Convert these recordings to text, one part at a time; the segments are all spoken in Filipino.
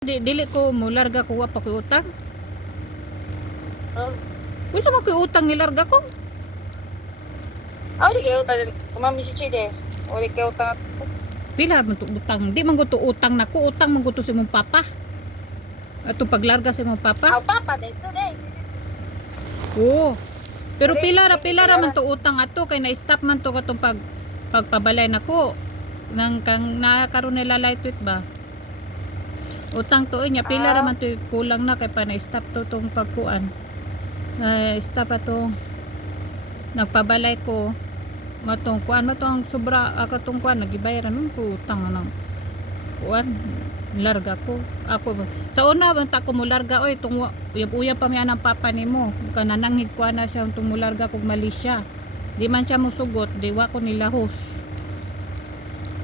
Dili ko mo larga ko wa pa ko utang. Oh. Wala mo ko utang ni larga ko. Di kayo utang. Kumami si Chide. Di kayo utang. Pila man to utang. Di man ko to utang nako, utang man ko to sa imong papa. Ato paglarga sa imong papa. Papa dito day. Oo. Pero pila ra man to utang ato kay na-stop man to katong pagpabalay nako. Nang kang nakaroon nila lightweight ba? Utang to niya pila ra man to kulang na kay pa na-stop to tong pagkuan. Na-stop ato nagpabalay ko matong kuan matong sobra ako tong kuan nagibayaran nun ko utang nang kuan larga ko ako sa una banta ko mo larga oy tong uyab-uyab pa mi anang papa nimo kanananghid kuan na siya tong mo larga kog Malaysia di man siya mosugot di wa ko nilahos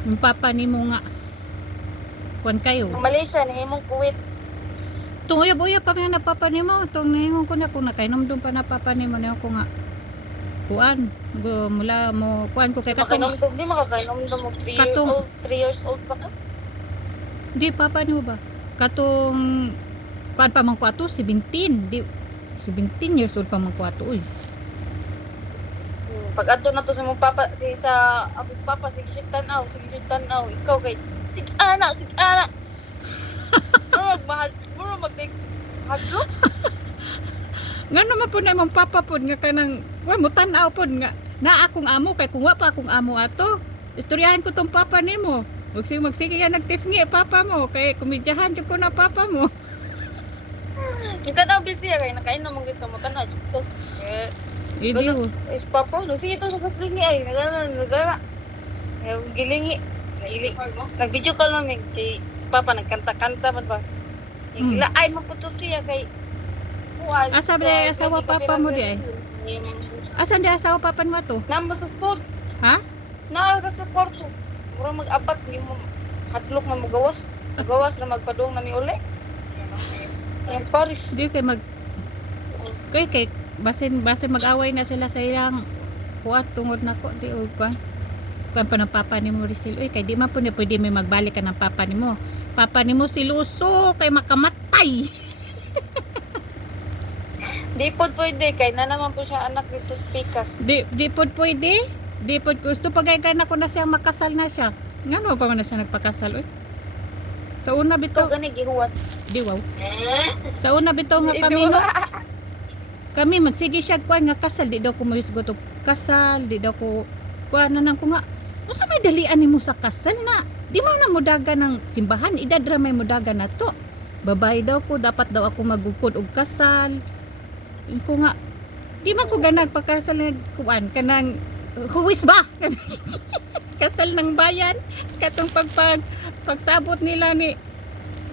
yung papa nimo nga kuan kayo Malaysia ni imong Kuwait. tong uyab-uyab pa mi anang papa nimo tong ningon ko na kung nakainomdom pa na papa nimo na ako nga kuan go mula mo kuan ko kay katong Di makakainom mo 3 years old pa ka. di papa niyo ba katong kuan pa man ko ato 17 di 17 years old pa man ko ato uy Pag adto na to sa mong papa sa akong papa sige tanaw ikaw kay sige anak muro hadlok. ngano man po na imong papa pod nga kanang wa mo tan-aw pod nga na akong amo kay kung wa pa akong amo ato istoryahan ko tong papa nimo magsige yan nagtisngi papa mo kay kumidyahan jud ko na papa mo Kita daw busy kay nakainom mo gito mo tanaw dito. hindi ho Is papa no sige to sa klingi ay nagana. Gilingi. Nag-video call namin kay papa nagkanta-kanta ba. Gilaay mo po to siya kay asa ba asawa papa mo di ay asan di asawa papa mo to namo sa sport. ha Naa ka sa kwarto. Mura mag-apat ni mo hadlok na mo gawas. Gawas na magpadong na mi uli. Yung Paris. di kay mag kay basin mag-away na sila sa ilang kuat tungod nako di og kuan pa ng papa ni mo Risil uy kay di man po ni pwede may magbalik ka ng papa nimo siluso kay makamatay Di po pwede kay na naman po siya anak dito sa Pikas. di pod pwede di pod gusto pagaygan ako na siya makasal na siya ngano pa man na siya nagpakasal uy sa una Ikaw bitaw gani gihuwat. di wow sa una bitaw nga kami no kami magsige siya kuan nga kasal di daw ko mahisgot og kasal di daw ko kuan na nang ko nga usa may dalian nimo sa kasal na di man na modaga ng simbahan edad ra may modaga na to babae daw ko dapat daw ako magukod og kasal ko nga di man ko ganag pagkasal ng kuan kanang huwis ba kasal ng bayan katong pagsabot nila ni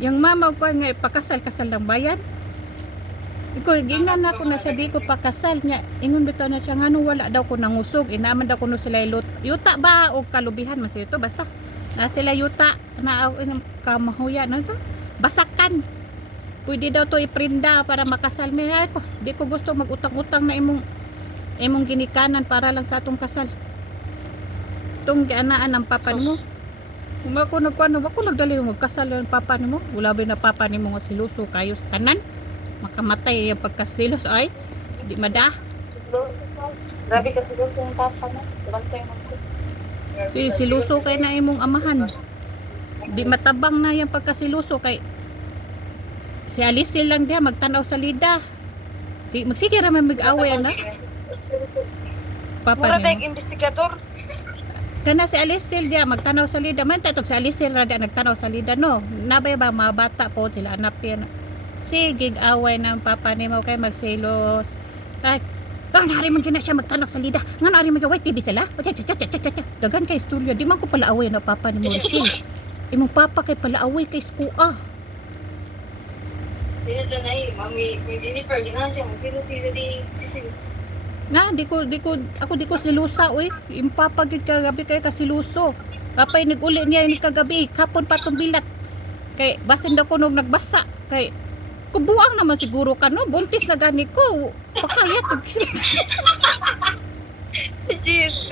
yung mama ko nga pakasal ng bayan ko ginan ako na siya di ko pakasal niya ingon bitaw na siya ngano wala daw ko nangusog inaman daw kuno sila yuta ba o kalubihan mas ito basta na sila yuta na kamahuya no so basakan pwede daw to iprinda para makasal mi ay ko di ko gusto magutang-utang na imong ginikanan para lang sa atong kasal tong gianaan ng papa nimo kung ako nagkuano ako nagdali mo kasal ng papa nimo wala ba na papa nimo nga siluso kayo sa tanan makamatay yung pagkasilos ay di mada Grabe kasi gusto yung papa mo. Bantay mo ko. siluso kay na imong amahan di matabang na yung pagkasiluso kay si Alice lang dia magtanaw sa lida magsige ra man mag-away na papa Mura nimo tayong investigador. kana si Alice dia magtanaw sa lida man tatog si Alice ra dia nagtanaw sa lida no nabay ba mga bata po sila anak yan sige away ng papa nimo kay magselos ay bang hari man gina siya magtanok sa lida ngano ari magaway TV sila dagan kay istorya di man ko pala away na papa ni Morrison imong papa kay pala away kay skua Dito dyan ay, mami, may Jennifer, ginahan siya, sino di, kasi, na di ko silusa oy imong papa gid kagabi kay kasiluso kapay niguli niya ni kagabi kapon patong bilat kay basin daw kunog nagbasa kay kubuang naman siguro ka no buntis na gani ko pakayat si GSP.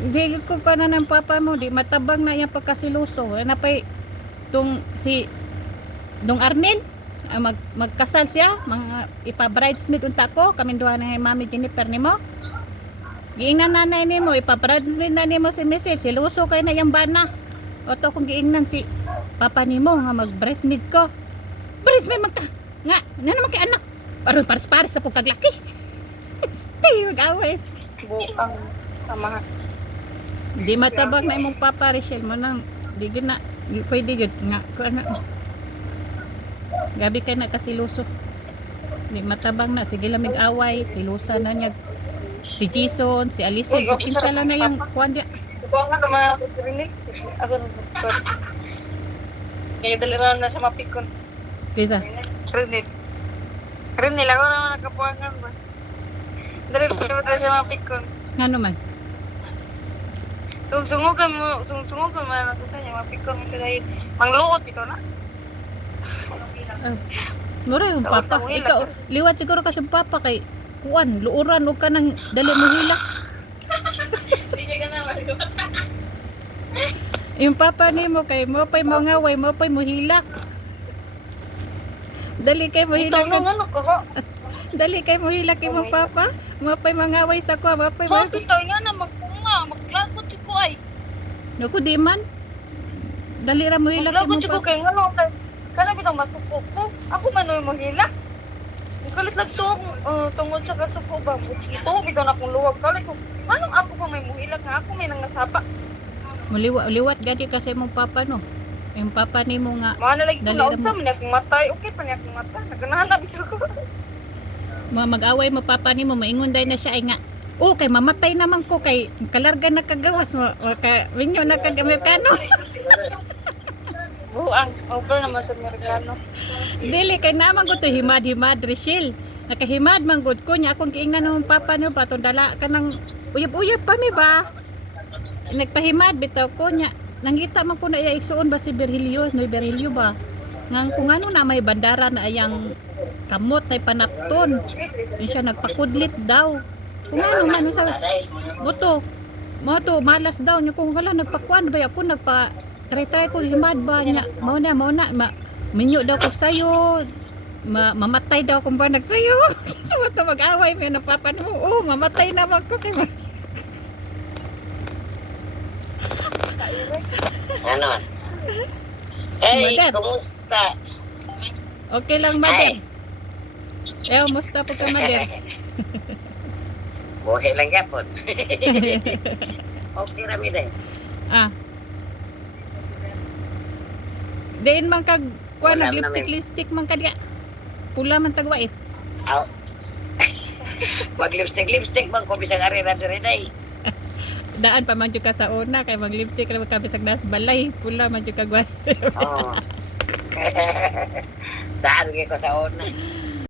di ko kana ng papa mo di matabang na yung pagkasiluso napay tung si Dong Arnel magkasal siya, mga ipa-bridesmaid unta ko, kami duha na Mami Jennifer nimo. Giingnan nanay nimo, ipa-bridesmaid na nimo si Michelle, siluso kay na yang bana. Oto kung giingnan si papa nimo nga mag-bridesmaid ko. Bridesmaid man ka. Nga, naman kay anak. Aron pares-pares na po kaglaki. Stay mag-away. Bukang samahan. Di matabang na imong papa Rachel mo nang di gyud na di pwede gyud nga ko ana. Gabi kay na kasiluso. Di matabang na sige lamig away, silusa na niya. Si Jason, si Alison, kinsa lang na yung kuan dia. Subukan nga naman ako sa rinig. Ako nagpapikon. Kaya daliran na siya mapikon. Kita. Rinig. Rinig, ako naman nakapuangan ba? Daliran na siya mapikon. Ngano man? Sungugan mo na ako sa niya, mapikon mo siya dahil mangluot ito na. Mura yung Sa papa. utang hila. Ikaw, liwat siguro ka siyang papa kay kuan, luuran o ka nang dali mo hila. Hindi siya ganun. Yung papa nimo kay mo pay mo ngaway, mo pay mo hila. Dali kay mo hila. Ito nung ano ko. Dali kay mo hila kay mo papa. Mo pay mangaway sa ko, mo pay mo. Bakit tayo nga na maglagot ko ay. Naku di man. Dali ra mo hila kay mo Maglagot ko papa. kay nga no. Kana bitang masuko ko. Ako man no mo hila. Kalit lang to tungod sa kasuko ba. Ito bitaw na akong luwag. Kalit ko, anong ako pa may muhilag nga ako may nangasaba. Liwat gadi kasi mong papa no. Yung papa nimo nga Mga nalagi ko Dali na ra unsa man akong matay. Okay pa niya akong mata. Naganahan na bitaw ko. mag-away mo papa nimo maingon day na siya ay nga kay mamatay naman ko kay kalarga na kagawas mo ka winyo na kag-Amerikano. Buang. Over naman sa Amerikano. Dili kay naman ko to himad Rachel. Nakahimad man gud ko nya akong giingnan ng papa niyo patong dala ka ng uyab-uyab pa mi ba. Nagpahimad bitaw ko nya. Nangita man ko na iya igsuon ba si Virgilio, no Virgilio ba? Ngang kung ano na may bandara na ayang kamot na panapton. Yun siya nagpakudlit daw. Kung ano man sa buto. Mo to malas daw nya kung wala nagpakuan ba ako try ko himad ba niya. Mao na minyo daw ko sayo. Mamatay daw kung ba nagsayo. Mo to mag-away mi na papa mo. Mamatay naman ko kay Ano? Hey, Madam. kumusta? Okay lang, madam. Musta po ka, madam? Buhay lang yapon. Okay rami din. Diin man kag kuha Wala nag man lipstick man ka diya. Pula man tagwait. Aw. Mag lipstick bang ko bisang ari ra dire day. Daan pa man jud ka sa una kay mag lipstick ra ka bisag nas balay. Pula man jud ka gwat. Oh. Daan ko sa una.